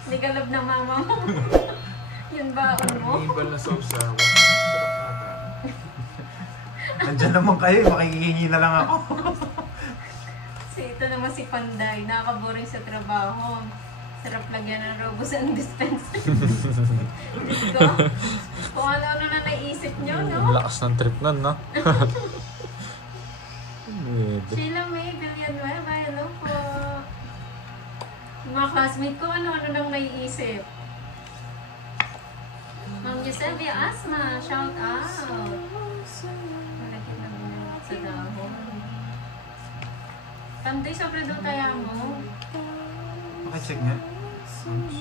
Hindi ka love ng mama mo. Yun baon mo. Ibal na sausaw. Sarap ata. Nandyan naman kayo, makikihingi na lang ako. Ito naman si Panday, nakakaboring sa trabaho. Sarap lagyan ng robos and dispenser. Dito. Kung ano-ano na naisip nyo, no? Lakas ng trip nun, no? Sheila May Villanueva, hello po. Yung mga classmate ko, ano-ano nang naiisip. Ma'am Yusevia Asma, shout out. Malaki na muna sa dahon. Panday, sobre daw kaya mo. Pakicheck nga.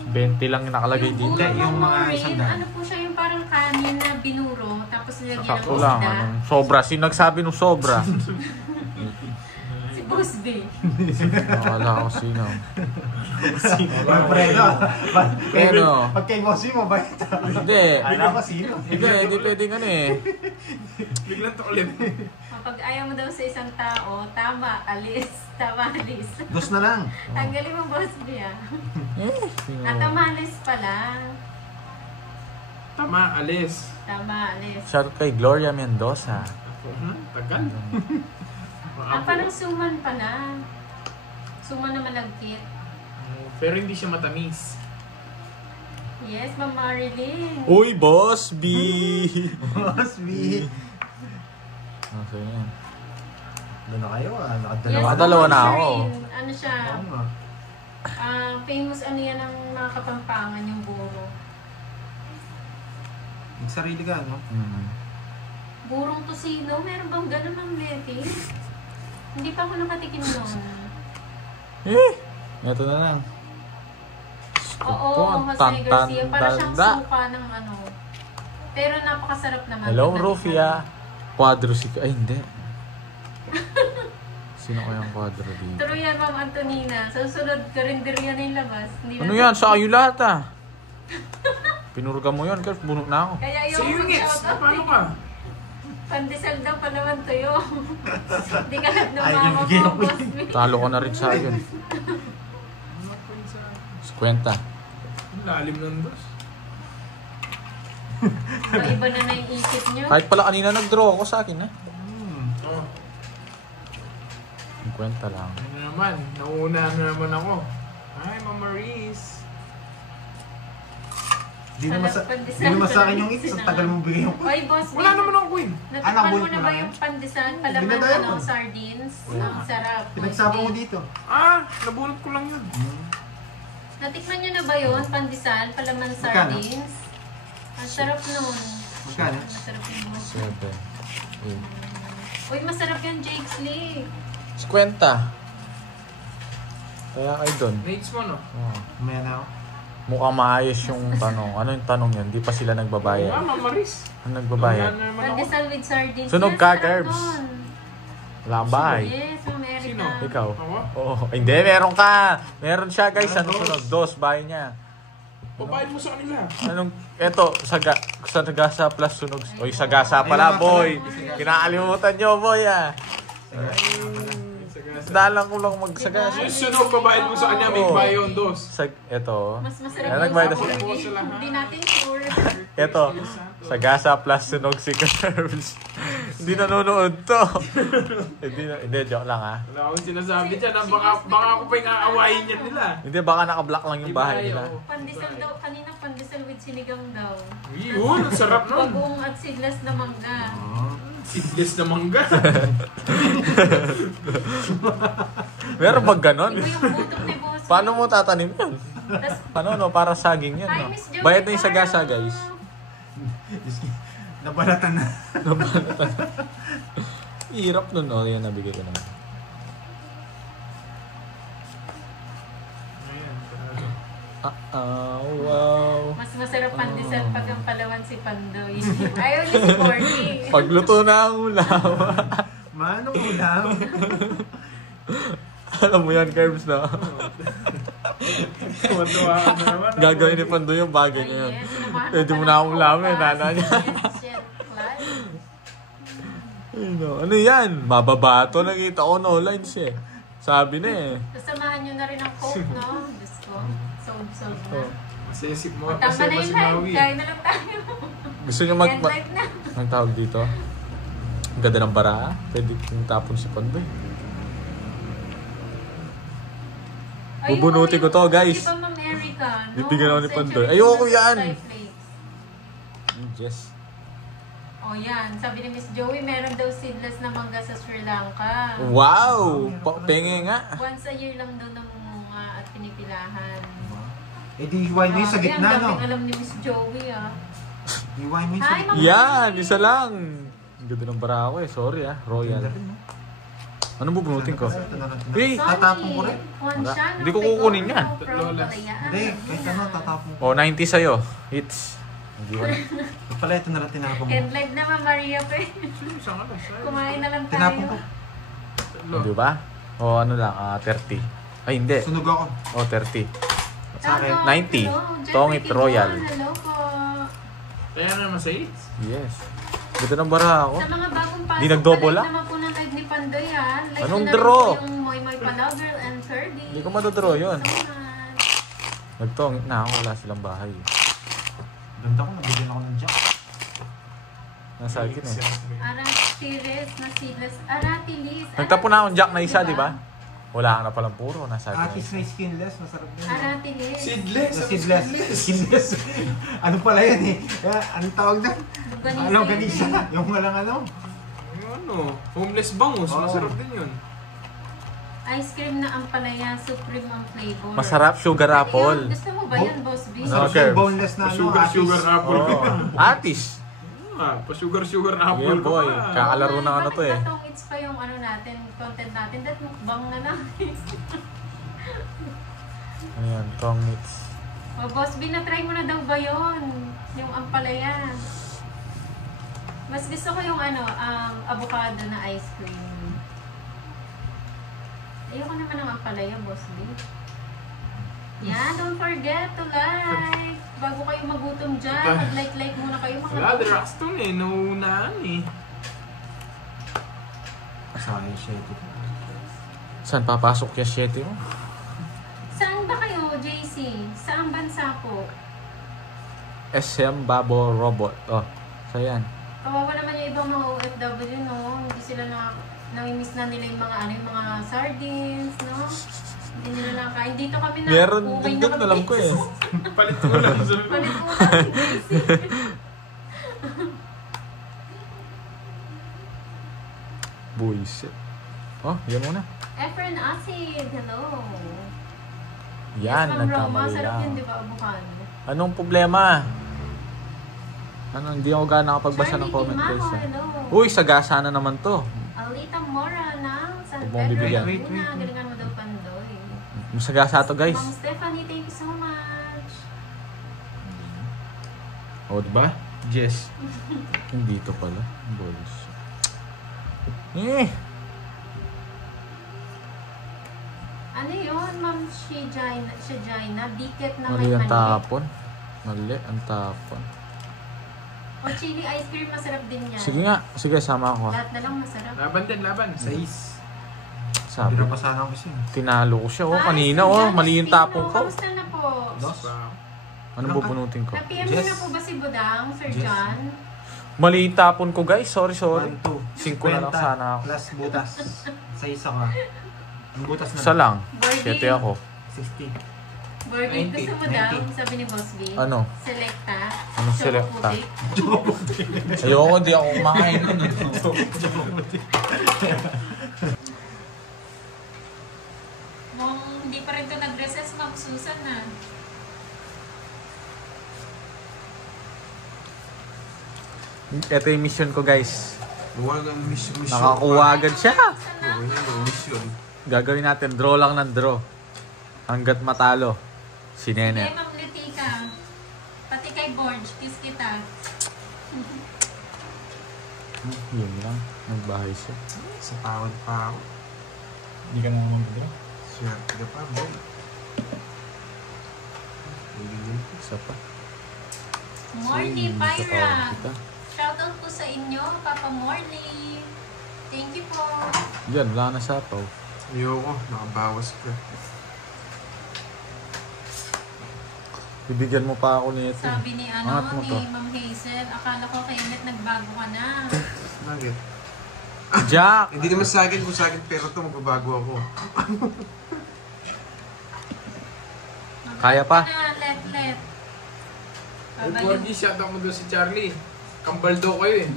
20 lang yung nakalagay dito. Yung mga Maureen, isang daan. ano po siya yung parang kanin na binuro, tapos nilagyan ng Sakto lang, isda. anong sobra. Sino nagsabi nung sobra? Si Boss B. Nakala ko sino. Predo. Pero, Pag kay Bossy mo, ba ito? hindi. Alam ko sino. Hindi pwedeng ano eh. Biglang tukulim. Kapag ayaw mo daw sa isang tao, tama, alis. Tama, alis. Dos na lang. Ang galing mo, Boss B, ah. Sino? Tama, alis pala. Tama, alis. Tama, alis. Shoutout kay Gloria Mendoza. Tagal. Parang suman pala. Suman na malagkit. Pero hindi siya matamis. Yes, Ma'am Marilyn. Uy, Boss B! Bossy. Okay yan. Doon na kayo ah. Yes, Nakadalawa. Dalawa Ma'am na ako. Shireen. Ano siya? Oo nga. Famous ano yan ng mga Kapampangan, yung buro. Magsarili ka, no? Burong tosino? Meron bang ganun, Ma'am Letty? Hindi pa ako nakatikim nun. Ito na lang. Oo, Tan- Jose Garcia. tan- Para siyang tanda. suka ng ano. Pero napakasarap naman. Hello, Pag Rufia. Quadro si... Ay, hindi. Sino kayang quadro dito? True yan, Ma'am Antonina. Sa susunod, karinderya na yung labas. Hindi Ano na- yan? Sa ayo lahat ah. Pinurga mo yun, kasi bunot na ako. Kaya Sa yung units, paano ka? pandesal daw pa naman tuyo. Hindi ka lahat ng Ay, mama bibigyan mo, ako Boss yun. B. Talo ko na rin sa yun. Kwenta. Ang lalim ng dos. Iba na naiisip nyo. Kahit pala kanina nag-draw ako sa akin eh. Oh, Kwenta lang. ano naman? Nauna na naman ako. Hi, Mama Maurice. Di naman sa akin yung ito. Sa tagal mo bigay yung... Oy, Boss B. Wala naman akong queen. Natikman mo nabulot na mo ba lang yung pandesal? Palamang Dinadayan ano, mo. sardines? Ang sarap. Pinagsama mo dito. Ah, nabulot ko lang yun. Natikman nyo na ba yun? Pandesal, palaman Magkano? sardines? Ang sarap nun. Magkano? Masarap yung Boss B. 7, 8. Uy, masarap yan, Jake's Lee. Kwenta. Kaya kayo doon. Mates mo, no? Oh. Umaya na ako. Mukhang maayos yung tanong. Ano yung tanong yan? Di pa sila Ah, nagbabayad. Mama Maurice. Ano nagbabayad? Wala na naman ako. Pandesal with sardines. Sunog Yes, ka, sarap Curbs. nun. Wala kang bahay. Yes, Ma'am Erica. Sino? Ikaw? Ako? Oo. Hindi, meron ka. Meron siya guys. Ano sunod? Dos, bahay niya. Babayad mo sa kanila. Anong, eto, Sagasa plus sunog. Oy, Sagasa pala, boy. Kinakalimutan nyo, boy, ah. Dalang ko lang magsagasa. Yung sunog, babayad mo sa kanya, may Oo. bayon dos. Eto. Mas masarap Yan, yung nagbayad na sa sila. sardines. Hindi natin sure. Eto. Sagasa plus sunog si Curbs. Hindi nanonood to. Hindi, joke lang, ah. Wala akong sinasabi dyan. Baka ako pa yung aawayin niya nila. Hindi, baka nakablock lang yung bahay nila. Pandesal daw. Kanina pandesal with sinigang daw. Yun, ang sarap nun. Bagoong at seedless na mangga. Seedless na mangga. Meron bang ganon? Iba yung butok ni Boss. Paano mo tatanim yun? Tas, Ano, no? Para saging yan, hi, no? Miss Joey Bayad na yung sagasa, Parra. guys. Nabalatan na. Hirap nun, no? Yan, nabigay ko naman. Wow. Mas masarap pandesal pag ang palawan si Pandoy. Ayaw niya si Corny. Pagluto na ang ulam. Manong ulam. Alam mo yan, Curbs, no? Tuwa-tuwa ka na naman. Gagawin ni Pando yung bagay niya yun. Yes, Pwede mo na akong ulamin, nana niya. Yes, shit, class. Ano yan? Mababato. Nakita ko no lines eh. Sabi na eh. Sasamahan nyo na rin ang Coke, no? Diyos ko. Solve na. Oh. Masisip mo. Tama na yung live. Kain na lang tayo. Gusto nyo End live na. ang tawag dito? Ang ganda ng bara. Pwede kong tapon si Pandoy. Bubunutin ko to, guys. Di ba America? No? Bibigyan ako ni Pandoy. Century Ayoko Series yan. Sky Flakes. Yes. Oh yan, sabi ni Miss Joey, meron daw seedless na mangga sa Sri Lanka. Wow! Penge nga. Once a year lang daw namunga at pinipilahan. Eh di hiway mo yun sa gitna, Ang no? daming alam ni Miss Joey ah. Hiway mo yun sa Hi, gitna. Ma'am. Yan! Isa lang. Ang ganda ng bara ako eh. Sorry Royal. Ganda rin, no? Anong bubunutin ko? Ito na lang. Eh! Tatapon ko rin. Hindi ko kukunin yan. Hindi, kahit ano, tatapon ko. Oh, 90 sa'yo. Hits. Hindi ko na. Pala ito na lang tinapon mo. End live naman Maria pa eh. Isang ano, sa'yo. Kumain na lang Tinapon ko. tayo. Di ba? O ano lang, 30. Ay, hindi. Sunog ako. O, 30. Sa akin, 90. Hello, Tongit Jeffrey Royal. Kidon, hello po. Kaya naman sa hits. Yes. Ganda ng bara ako. Sa mga bagong pasok, Di nagdouble pa-like lang? naman po ng live ni Pandoy yan. Like Anong nyo na rin draw? po yung Moy Moy Palaver and Kirby. Hindi ko madadraw yun. So much. Nagtongit na ako. Wala silang bahay. Ganda ko, nabigyan ako ng jack. Nasa akin eh. Aratilis na seedless. Aratilis. Nagtapo na akong jack na isa, di ba? Wala ka na palang puro. Nasa akin. Atis na skinless, masarap din. Aratilis. Seedless. Yung seedless. Skinless. Ano pala yan eh? Anong tawag doon? Ganisa Ano, yun ganisa. eh. Yung walang ano. Yung ano, homeless bangus. Oo. Masarap din yun. Ice cream na ampalaya, supreme ang flavor. Masarap sugar Ano apple. yun? Gusto mo ba yan, Boss B? No, Masarap okay. yung boneless na ano. Sugar, atis. sugar apple. Oh. Atis. Pa-sugar apple. Yeah, boy. ka pa. Kakalaro ng ano to eh. Bakit batong it's pa yung ano natin, content natin? That mukbang na lang. Ayan, tongits. O, Boss B, na-try mo na daw ba yun? Yung ampalaya. Mas gusto ko yung ano, avocado na ice cream. Ayoko naman ng ampalaya, Boss B. Yan, don't forget to like. Bago kayo magutom dyan, mag-like muna kayo. Wala, relax to eh. Naunaan eh. Sayang siya ito. Saan papasok yung 7 mo? Saan ba kayo, JC? Saan bansa po? SM Babo Robot. Oh, so yan. Kawawa naman yung ibang mga OFW, no? Hindi sila namimiss na nila yung mga ano, yung mga sardines, no? Hindi nila nakakain. Dito kami na Meron okay din doon, alam ko eh. Palit ko lang. Palit mo lang, JC. Buisit. Oh, yan muna. Efren Acid, hello. Yan, Yes, Ma'am Roma, nagkamali sarap lang. yun, di ba, avocado? Anong problema? Ano, hindi ako gana nakapagbasa ng Charlie comment Timaho, guys. hello. Uy, sagasa na naman to. Alita Mora ng San Huwag mong Pedro bibigyan. Laguna. Galingan mo daw, Pandoy. Masagasa to guys. Ma'am Stephanie, thank you so much. O, diba? Yes. Hindi to pala. Bullshit. Ano yun, Ma'am Shijina? Dikit na Mali may ang mali. tapon. Mali ang tapon. O chili ice cream, masarap din yan. Sige nga. Sige, sama ako. Lahat na lang masarap. Laban din, laban. 6. Sabi. Hindi na pasana ko siya. Tinalo ko siya. Oh, Ay, kanina si oh. Janice Mali yung Pino, tapon ko. Kamusta na po? Dos. Anong bubunutin ko? Na-PM niyo Jess. na po ba si Budang, Sir Jess. John? Mali yung tapon ko guys. Sorry, sorry. 1, 2. 5 na lang sana ako. Plus butas. Sa isa ka. Ang butas na. Isa lang. Birdie. 7 ako. 60. Birthday 90, gusto mo daw, sabi ni Boss B. Ano? Selecta. Anong Choco selecta? putik. Ayoko, di ako kumakain. Mukhang hindi pa rin ito nag-recess, Ma'am Susan na. Ito yung mission ko guys. Huwag ang mission. Nakakuha agad siya. Mission. Gagawin natin draw lang ng draw. Hanggat matalo. Si Sige, Nene. Ma'am Litika. Pati kay Borge, kiss kita. Yun lang. Nagbahay siya. Sa tawad pa ako. Hindi ka na naman draw. Swerte ka pa, boy. Isa pa. Morley Sa tawag Pyra. kita. Shoutout po sa inyo, Papa Morley. Thank you po. Yan, wala na sapaw. Ayoko, nakabawas ka. Bibigyan mo pa ako nito. Sabi ni Angat mo ni to. Ma'am Hazel, akala ko Kenneth nagbago ka na. Bakit? Jack! Hindi naman sa akin, kung sa akin pero to magbabago ako. Kaya pa? Let. Gorgie, shoutout mo doon si Charlie. Kambaldo kayo eh.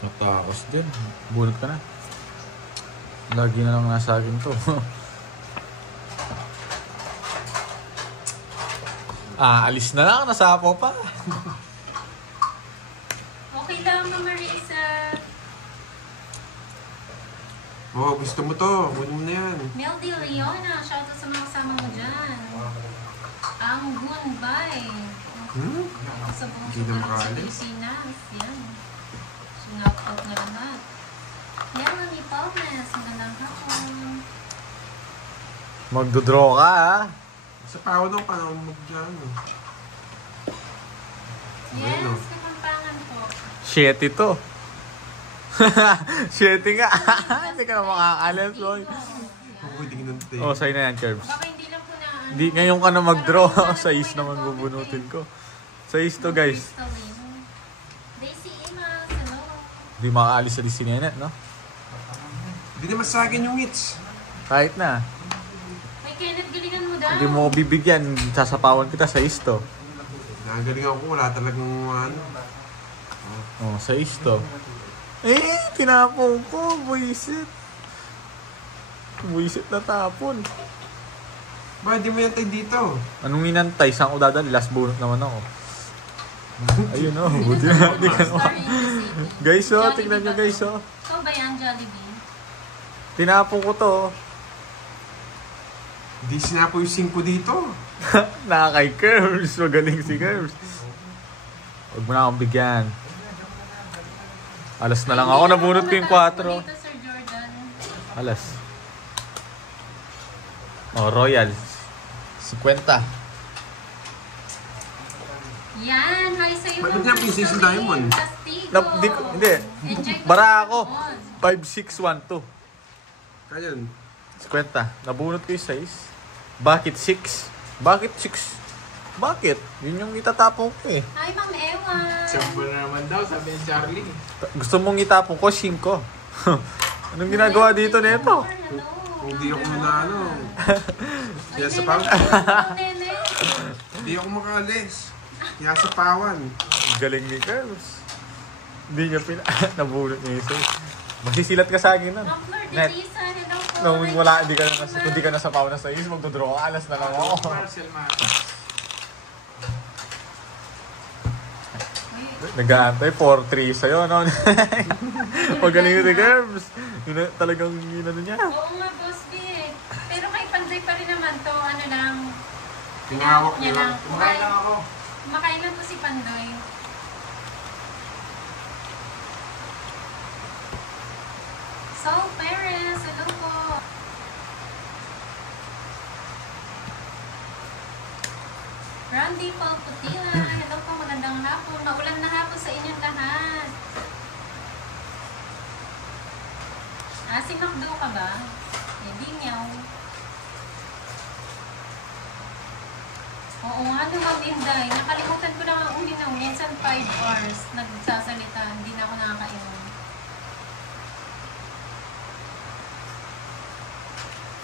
Natakos din. Bunot ka na. Lagi na lang nasa akin to. Alis na lang. Nasapo pa. Okay lang, Ma'am Marisa. Oo, gusto mo to. Huwag mo na yan. Mel De Leona, shoutout sa mga kasama mo dyan. Ang Gunbay. Sa buong Hindi na sugal sa makaalis. Pilipinas. Yan. Sinoutout na lahat. Melanie Palmes, magandang hapon. Magdodraw ka ha. Sa pawa ng panahon mo dyan. Yes, Ano? Kapampangan po. Shit ito. Shit nga. Hindi ka na makakalis, boy. Ako hindi ginante. Oh, sa'yo na yan, Curbs. Baka hindi lang po na ano. Di, ngayon ka na mag-draw. Sa is naman bubunutin ko. Sa is to, guys. Daisy Imas, hello. Di makaalis sa Disneynet, no? Hindi naman sa akin yung hits. Kahit na. May Kenneth, galingan mo daw. Hindi mo ko bibigyan. Sasapawan kita sa is to. Nagaling ako, wala talagang ano. Oh, sa is to. Tinapon ko. Buisit. Buisit na tapon. Bakit di mo yan tayo dito? Anong inantay? Saan ko dadali? Last bonus naman ako. Ayun oh. Buti na. Di ka naman. Guys oh, tingnan nyo guys oh. Ikaw ba yan, Jollibee? Tinapon ko to. Hindi sinapo yung 5 dito. Nakakay Curves. Magaling si Curves. Huwag mo na akong bigyan. Alas na lang ako. Nabunot ko yung 4. Dito, Sir Jordan. Alas. Oh, Royal. 50. Yan, hi sa'yo. Bakit Ma'am niya Princess Crystal Diamond? Castigo. Hindi. Enjoy ka Bara sa ako. panahon. 5612. Kaya yun. 50. Nabunot ko yung 6. Bakit 6? Bakit 6? Bakit? Yun yung itatapon ko eh. Hi, Ma'am Ewan. Sample na naman daw, sabi ni Charlie. Gusto mong itapon ko, 5. Anong ginagawa dito nito? Hello. Hindi ako na ano. Kaya sa pawan. Nene. Hindi ako makaalis. Kaya sa pawan. Galing ni Carlos. Hindi niya nabunot niya yung 6. Masisilat ka sa akin nun. Ma'am Flor de Net. Lisa, hello po. Nung wala, hindi ka na sa paw na sa is, magdodraw ka, alas na lang ako. Marcel ma. Nag-aantay, 4-3 sa'yo, no? Magaling yung Carlos. Yun na, talagang yun ano niya. Oo nga, Boss B. Pero may panday pa rin naman to. Ano lang. Tinawak niya niya. lang. Kumakain lang ako. Kumakain lang po si Pandoy. Saul Perez, hello po. Randy Paul Putila, hello po, magandang hapon. Maulan na hapon sa inyong lahat. Si Macdo ka ba? Hindi niyaw. Oo nga naman, Inday. Nakalimutan ko lang ang uminom. Minsan 5 hours nagsasalita. Hindi na ako nakakainom.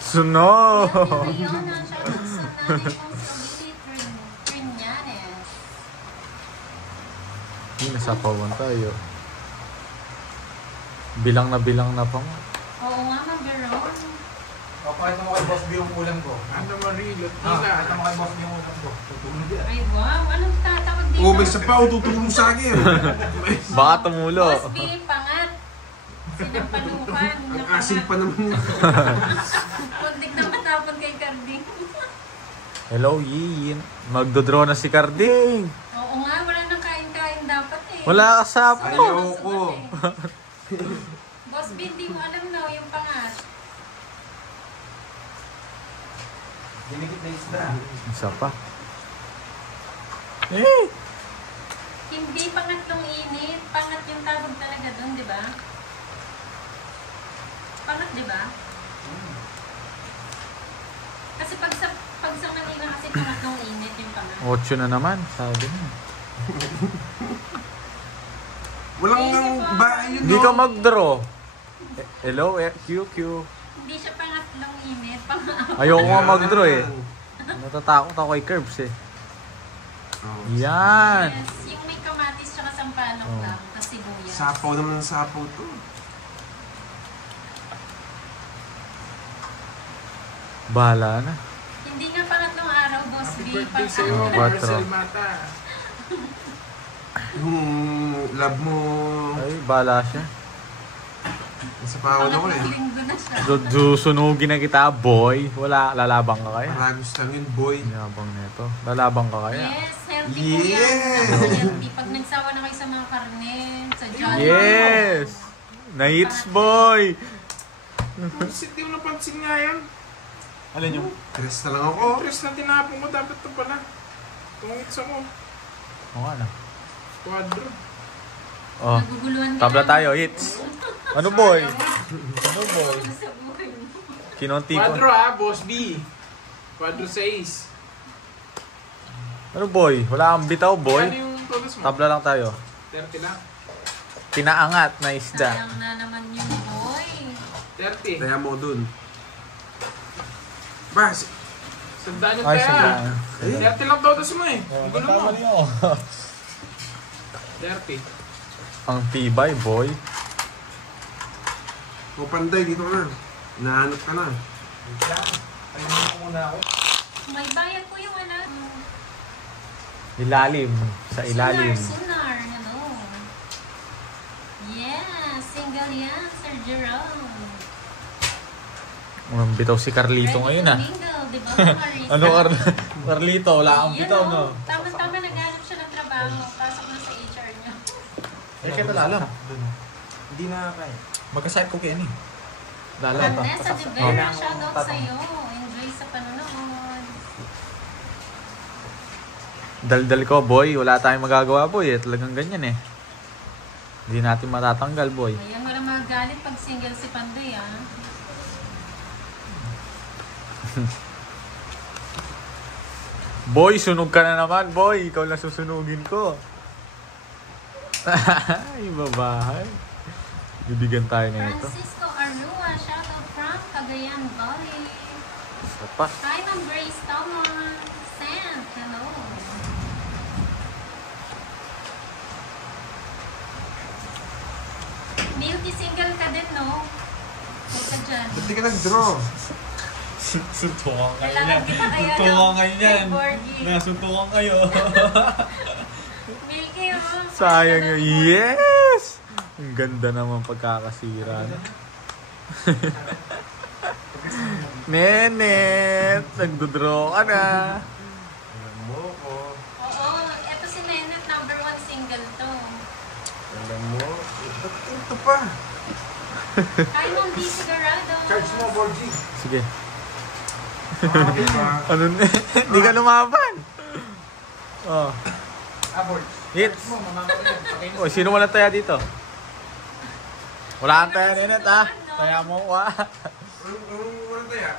Suno! Leona, shoutout sa nanay kong si Lily Triñanes. Hindi, nasapawan tayo. Bilang na pa mo. Oo nga, Ma'am Veron. Pakita mo kay Boss B yung ulam ko. Ano Marie, Pakita mo Latina. kay Boss B yung ulam ko. Tutulog yan. Ay, wow. Anong tatawag dito? Oh, may sapaw, tutulong sa akin. Baka tumulo. Boss B, pangat. Sinampalukan. Ang asin pa naman. Kuntik na matapon kay Carding. Hello, Yin. Magdodraw na si Carding. Oo nga, wala nang kain-kain dapat eh. Wala ka sapo. Ayoko. Boss B, hindi mo alam na yung pangat. Dinikit na isda. Isa pa. Hindi pangat nung init. Pangat yung tawag talaga doon, di ba? Pangat, di ba? Kasi pag sa Manila kasi pangat nung init. 8 na naman, sabi niya. Walang ba yun, Hindi ka mag-draw. Hello, QQ. Hindi siya pangatlong init. Ayoko nga mag-draw eh. Natatakot ako kay Curbs eh. Oh. Yan. Yes, yung may kamatis tsaka sampalok Oh. lang. Tapos sibuyas. Sapaw naman ng sapaw to. Bahala na. Hindi nga pangatlong araw, Boss B. Happy birthday sa'yo, Oh, Marcel Mata. Yung love mo, Ay, bahala siya. nasa pawon ako eh. Pangatlong linggo na siya. Susunugin na kita, boy. Wala, lalabang ka kaya? Paragos lang yun, boy. Yabang nito. Lalabang ka kaya? Yes, healthy po yan. Yes! Healthy. Pag nagsawa na kayo sa mga karne, sa Jollibee. Yes! Na-hits, boy! Hindi mo napansin nga yan. Alin yung? Tres na lang ako. Tres na tinapon mo, dapat ito pala. Tungits ako. Oo nga na. Quadro. Oh, Naguguluhan ka tabla na. tayo, hits. Ano, boy? Ano, boy? Sa buhay mo. Kinonti ko. Quadro ha, Boss B. Quadro 6. Ano, boy? Wala kang bitaw, boy. Ano yung todos mo? Tabla lang tayo. 30 lang. Pinaangat na isda. Sayang na naman yung boy. 30. Kaya mo dun. Bas, Sandaan yung Ay, kaya. sige. 30 lang todos mo eh. Ang gulo mo. niyo. 30. Ang tibay, boy. o panday dito ka na. Nahanap ka na. May bayad po yung ano. Ilalim. Sa ilalim. Sonar, ano. Yeah, single yan, Sir Jerome. Ang bitaw si Carlito ngayon, ha? Mingle, di ba, Marisa? Ano, Carlito? Wala kang Yan, bitaw, oh. no? Tama-tama, naghanap siya ng trabaho. Pasok na sa HR niya. Eh, kaya lalam. Hindi na kaya. Magkasayat ko kaya ni. Lalam pa. Vanessa de Vera, shoutout sa'yo. Enjoy sa panonood. Daldal ko, boy. Wala tayong magagawa, boy. Talagang ganyan, eh. Hindi natin matatanggal, boy. Ayan, walang magalit pag single si Panday, ah. Boy, sunog ka na naman, boy. Ikaw lang susunugin ko. Ay, babahay. Bibigyan tayo na ito. Francisco Arrua, shoutout from Cagayan Valley. Isa pa. Hi, Ma'am Grace Tomon. Sand, hello. Milky, single ka din, no? Huwag ka dyan. Ba't di ka nag-draw? Suntukan Kailangan kita kaya, no? Suntukan kayo yan. Borgie. Nasuntukan kayo. Milky, oh. Sayang yun. Yes! Ang ganda naman pagkakasira. No? Nenet! Nagdodraw ka na. Alam mo ko. Oo, eto si Nenet, number 1 single to. Alam mo. Ba't ito pa? Hi, Ma'am D. Sigurado. Charge mo, Borgie. Sige. Diba? Ano na? Hindi ka lumaban. Oh. Abort. Hits. Oh, sino wala taya dito? Wala kang taya, Nenet, ha? Taya mo ko, ha? Anong walang taya?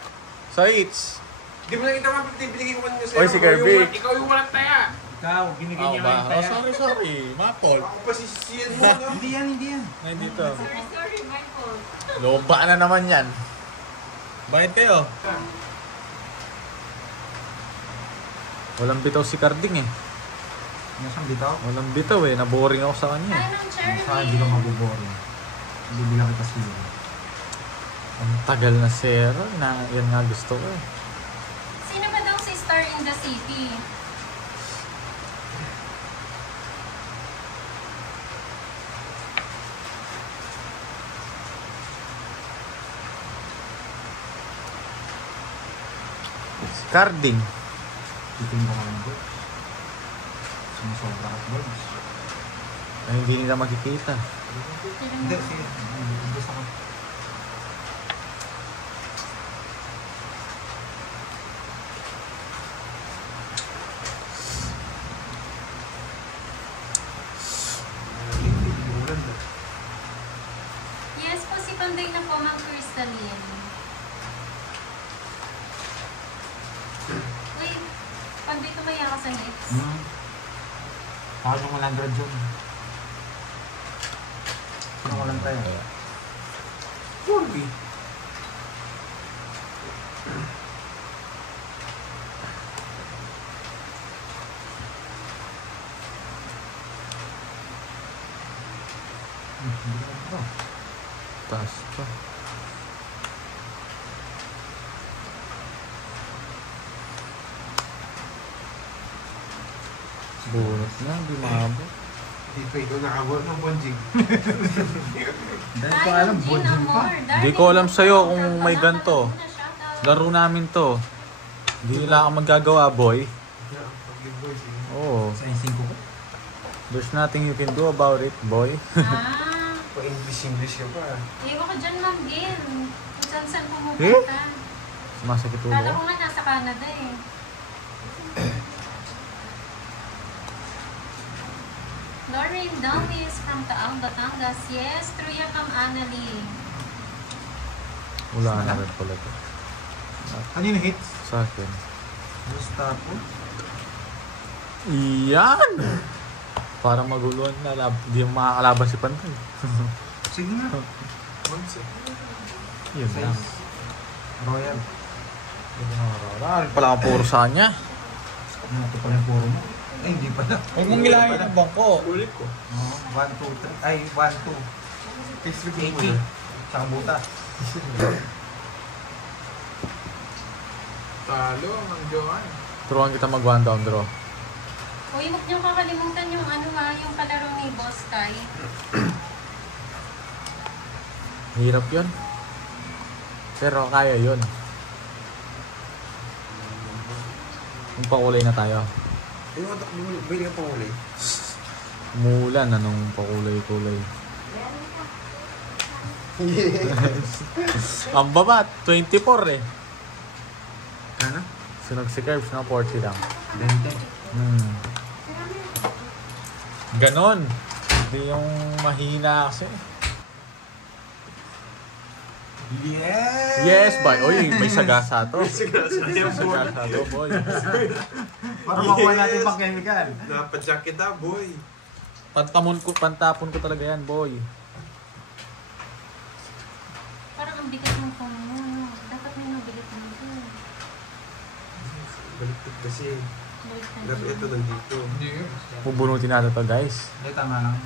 So, hits. Di mo nakita mga binigay ko kanina sa'yo. Oy, si Kirby. Ikaw yung walang taya. Ikaw, binigay Oh, ba? Oh, sorry. Matol. Ako pa sisisiyan mo, no? Hindi yan. Ngayon dito. Sorry, my fault. Loba na naman yan. Bakit kayo? Walang bitaw si Carding eh. Nasaan bitaw? Walang bitaw eh. Naboring ako sa kanya. Hi, eh. Ma'am Cherry. Sa akin, di ka mabuboring. Hindi bilang kita sila. Ang tagal na zero. Yan nga gusto ko eh. Sino ba daw si Star in the City? Si Carding. Titingin ka naman, Borgie. Sumusobra ka, Borgie. Ay, hindi nila makikita. Hindi, sige. Gusto ko. Yes po, si Panday na po, Ma'am Crystalline. Wait, Panday tumaya ka sa hits. Parang 100 yun. Parang walang tayo. 4B. Taas pa. Bunot na, di maabot. Hindi pa ikaw nakabot ng bonjing. Dahil ko alam, budging pa. Di ko alam sa'yo kung may ganito. Laro namin to. Hindi nila ako magagawa, boy. Oo. Sa ising ko. There's nothing you can do about it, boy. Ah, Pa-English ka pa. iwan ko dyan, Ma'am Gin. Kung saan pumupunta. Sumasakit ulo Kala ko. ko nga nasa Canada eh. Lorraine Dalis from Taal, Batangas. Yes, through your Ma'am Annalie. Wala na rin pala to. Ano yung hits? Sa akin. Gustavo. Iyan! Parang maguluhan na hindi mo makakalaban si Pantay. Sige nga. Yun lang. Royal. Wala pala ang puro sa kanya. Ano ito pala yung puro mo? Ay, hindi pala. Huwag mong ilangin ang bangko. Ulit ko. 1, 2, 3. Ay, 1, 2. 80. Tsaka buta. Talo ang Johan. Turuan kita mag one down draw. Uy, huwag niyong kakalimutan yung yung kalaro ni Boss Kai. Hirap yun. Pero kaya yun. Yung pakulay na tayo. Bili ka pa ulit. Mulan, anong pakulay-kulay. Ang baba, 24 eh. Ano? Sunog si Curbs na 40 lang. 20. Ganon. Hindi yung mahina kasi. Yes! Yes, boy. Uy, may sagasa to. Sige, Sagasa to, boy. Para makuha natin pang chemical. Napadyak kita, boy. Pantapon ko talaga yan, boy. Parang ang bigat ng phone mo. No? Dapat may mabigat mo ito. Baliktad kasi. Dapat ito nandito. Bubunutin natin to, guys. Hindi, tama lang.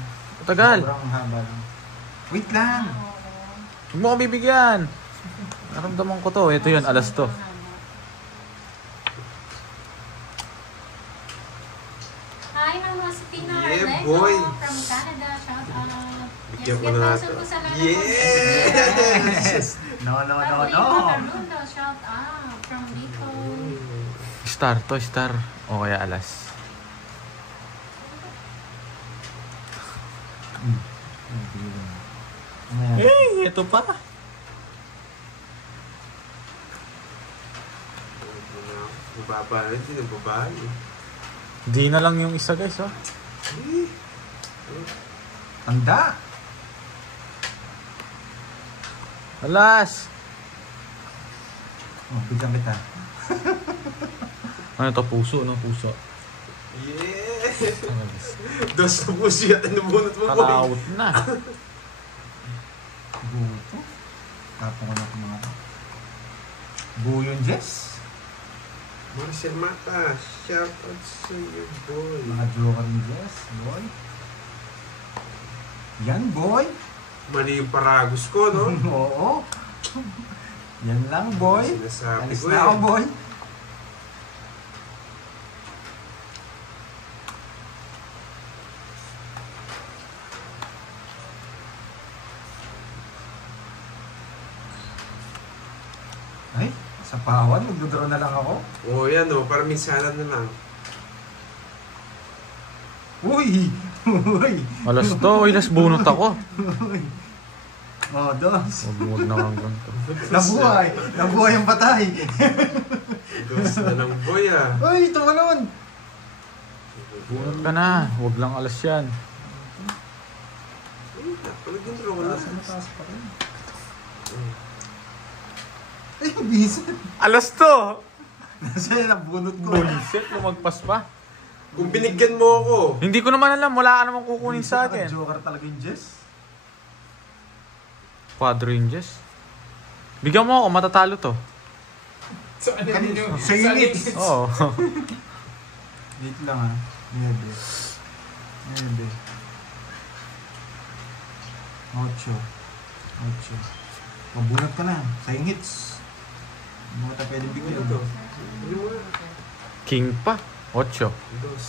Tagal. Sobrang haba lang. Wait lang! Huwag mo ko bibigyan. Naramdaman ko to. Ito yun, alas to. Hi, Ma'am Josefina Yeah, Arleco boy. from Canada. Shout out. Bigyan ko get na thousand ito. ko sa lana Yes! No, no, no, Pauling no! Macarundo, shout out from Bicol. Star to, star. O kaya alas. Eh, ito pa. Mababa na din ang babae. Di na lang yung isa, guys, oh. Tanda! Alas! Oh, bigyan kita. Ano to? Puso, no? Puso. Yes! Dos na po siya. Tinubunot mo, boy. Kalawot na. Buto. Tapos ko na ito mga... Buyon, Jess. Marcel Mata, shout out sa iyo, boy. Mga joker ni Jess, boy. Yan, boy. Mali yung paragos ko, no? Oo. Yan lang, boy. Sinasabi Alis ko na ako, boy. Ay, sa pawan, magdodraw na lang ako. Oo, yan, no? Para minsanan na lang. Uy! Uy! Alas to. Uy, las bunot ako. Uy! Oh, dos. Huwag na kang ganito. Nabuhay! Nabuhay ang patay! Dos na lang, boy, ah. Uy, tumalon! Bunot ka na. Huwag lang alas yan. Nag-intro ko na. Mataas pa rin. Ay, bisit! Alas to! Nasa yan ang bunot ko. Bulisit. Lumagpas pa. Kung binigyan mo ako. Hindi ko naman alam, wala ka namang kukunin sa akin. Joker talaga yung Jess. Quadro yung Jess. Bigyan mo ako, matatalo to. Saan na yun yung... Sa units. Oo. Dito lang ha. Niebe. 8. Mabunot ka na. Sa hits. Hindi mo tayo pwedeng bigyan. Ano to? Hindi mo na. King pa. 8. Dos.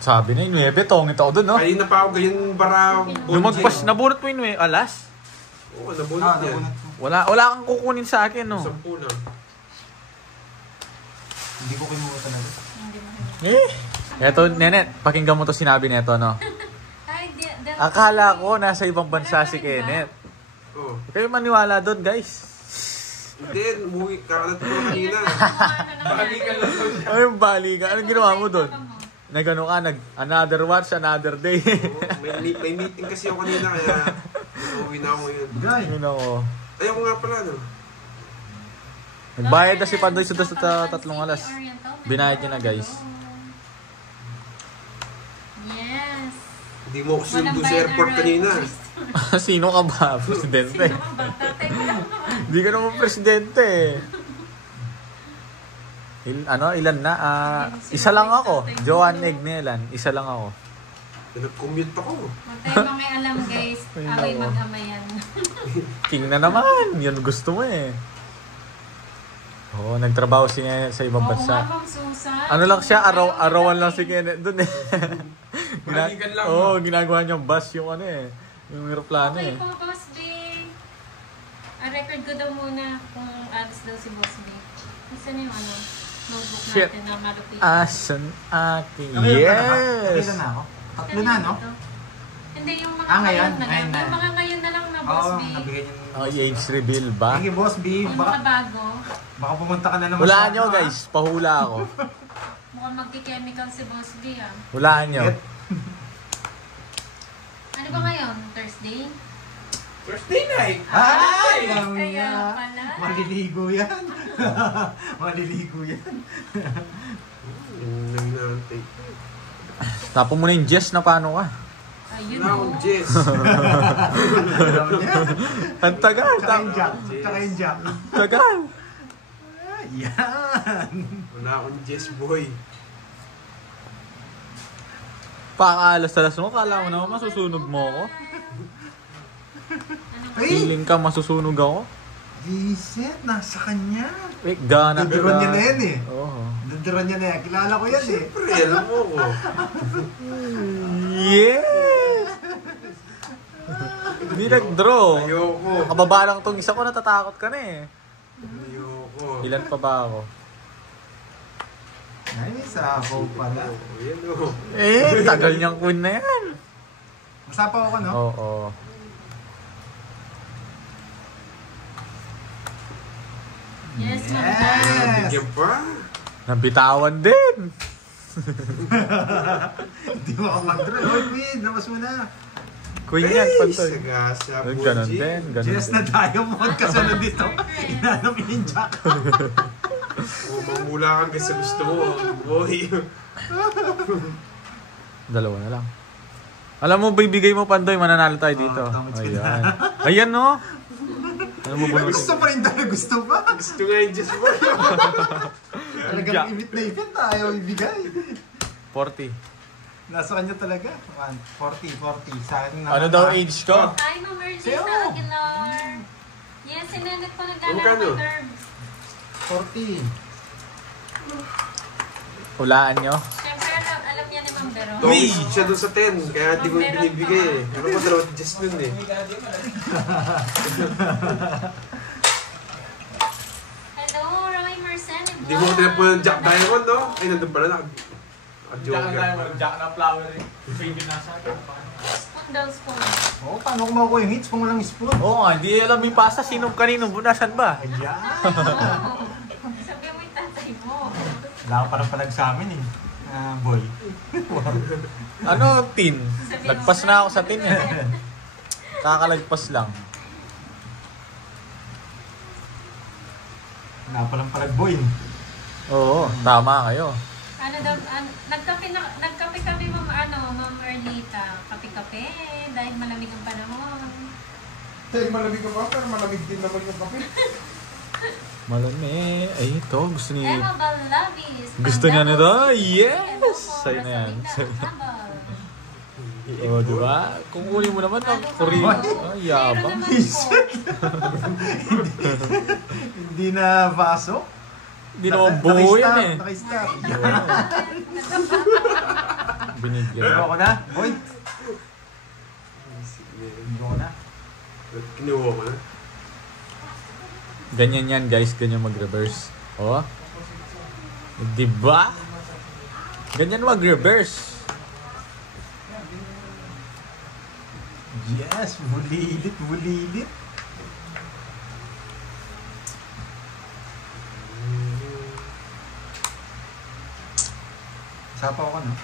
Sabi na, 9. Tongit ako dun, no? Kanina pa ako ganyan bara... Lumagpas, nabunot mo yung 9. Alas? Oo, nabunot yan. Nabunot mo. Wala kang kukunin sa akin, no? 10 lang. Hindi ko kinuha talaga. Hindi mo. Eto, Nenet, pakinggan mo to sinabi neto, no? Ay, Akala ko nasa ibang bansa si Kenneth. Oo. Kayo maniwala doon, guys. Hindi, umuwi. Kakalat mo kanina. Balikan lang daw siya. Ay, bali ka. Anong ginawa mo doon? Nagano ka, another watch, another day. Oo, may meeting kasi ako kanina kaya umuwi na ako ngayon. Guy. Yun ako. Ayaw nga pala, no? Nagbayad na si Pandoy sa 3 alas. Binayad niya na, guys. Yes. Hindi mo ako sinundo sa airport kanina. Sino ka ba? Presidente. Sino ka ba? Tatay ko lang naman. Hindi ka naman presidente. Ilan na? Isa lang ako. Joan Egnelan. Isa lang ako. Nag-commute ako. Huwag tayo may alam guys. Away mag-amayan. King na naman. Yun gusto mo eh. Oo, nagtrabaho siya sa ibang bansa. Oo nga, Ma'am Susan. Ano lang siya, arawan lang si Kenneth dun eh. Balikan lang. Oo, ginagawa niyang bus yung ano eh. Yung aeroplano Okay eh. po, Boss B. Record ko daw muna kung alis daw si Boss B. Isa na yung notebook Shit. natin na malupit. Asan aking... Okay Yes! na ako. 3 na, no? Hindi, yung mga Ngayon, na lang. ngayon na. Yung mga ngayon na lang na Boss Oo, B. nabigyan yung... Oh, age reveal ba? Thank you, Boss B. Yung mga Baka, bago. baka pumunta ka na naman Hulaan sa nyo ano, guys, pahula ako. Mukhang magki-chemical si Boss B ah. Hulaan nyo. Ano ba ngayon? Thursday? Thursday night. Ay! Kaya Kaya pala. Maliligo yan. Maliligo yan. Yung nag-naantay. Tapo mo na yung Jess na paano ka. Ayun Now, o. Jess. Alam niya. Ang tagal. Tsaka yung Jack. Tsaka yung Jack. Tagal. Yan. Wala akong Jess, boy. Pakaalas-talas mo, kala mo naman masusunog mo ako. Ay! Feeling ka masusunog ako. Reset. Nasa kanya. Eh, gana ka. Duduron niya na yan eh. Oo. Duduron niya na yan. Kilala ko yan eh. Siyempre, alam mo ko. Yes! Hindi nag-draw. Ayoko. Kababa lang tong isa ko, natatakot ka na eh. Ayoko. Ilan pa ba ako? Nice. Ako pala. Yan o. Eh, tagal niyang queen na yan. Masapaw ako, no? Oo. Yes, Ma'am. Yes! Bigyan pa. Nabitawan din. Hindi mo ako mag-draw. Oy, Queen. Labas mo na. Queen yan, pantoy. Sagasa, Ay, boy. ganon din, ganon Jess na din. diamond kasunod dito. Inanap yung Jack. O, mamula ka sa gusto mo. Boy. Dalawa na lang. Alam mo, bibigay mo pandoy, mananalo tayo dito. tamad ka na. Ayan. Ayan no. Ano mo bunutin? Gusto pa rin tayo. Gusto pa. Gusto nga yung Jess, boy. Talagang Jack. ibit na ibit. Ayaw ibigay. 40. Nasa kanya talaga. 40. Sa akin naman. Ano daw age ko? Hi, Ma'am Mercedes Sa'yo. Aguilar. Yes, sinanap ko Magkano? naglalaro ng herbs. 40. Hulaan nyo. Siyempre, alam niya ni Ma'am Vero. Uy! Siya doon sa 10. Kaya di ko binibigay eh. Ano ko dalawang Jess dun eh. Hello, Roy Marcel. Hindi mo tinapon ng Jack Diamond, no? Ay, nandun pala na. Joker. Jack na flower eh. Baby nasa akin. Spoon daw, spoon. Oo, paano ko makukuha yung hits kung walang spoon? Oo nga, hindi alam yung pasa. Sino kanino? Bunasan ba? Ayan. Sabi mo yung tatay mo. Wala ka parang palag sa amin eh. Boy. Ano, tin? Lagpas na ako sa tin eh. Kakalagpas lang. Wala palang palag boy. Oo, tama kayo. Hi, Ano daw, nagkape kami Ma'am Erlita. Kape-kape dahil malamig ang panahon. Dahil malamig ka pa, pero malamig din naman yung kape. Malami. Ay, ito. Gusto ni... Emma Balabis. Gusto niya nito? Yes! Sa'yo na yan. Oh, di ba? Kung uli mo naman, ang Korean. Ay, yabang. Hindi na baso. Hindi naman buo yan eh. Naka-stop. Binigyan. Ibo ko na, boy. Ibo ko na. Kinuha ko na. Ganyan yan guys, ganyan mag-reverse. Oh. Diba? Ganyan mag-reverse. Yes, bulilit, bulilit. Sapaw ka, no?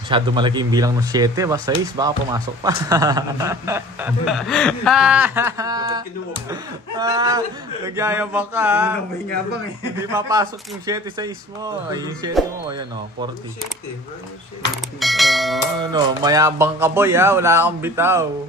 Masyado malaki yung bilang ng 7, ba 6, baka pumasok pa. Dapat kinuha ko. Nagyayabang ka. May ngabang eh. Hindi papasok yung 7 sa mo. Ay, yung 7 mo, ayan o, 40. Shit eh. Ano shit? Ano, mayabang ka boy ha, wala kang bitaw.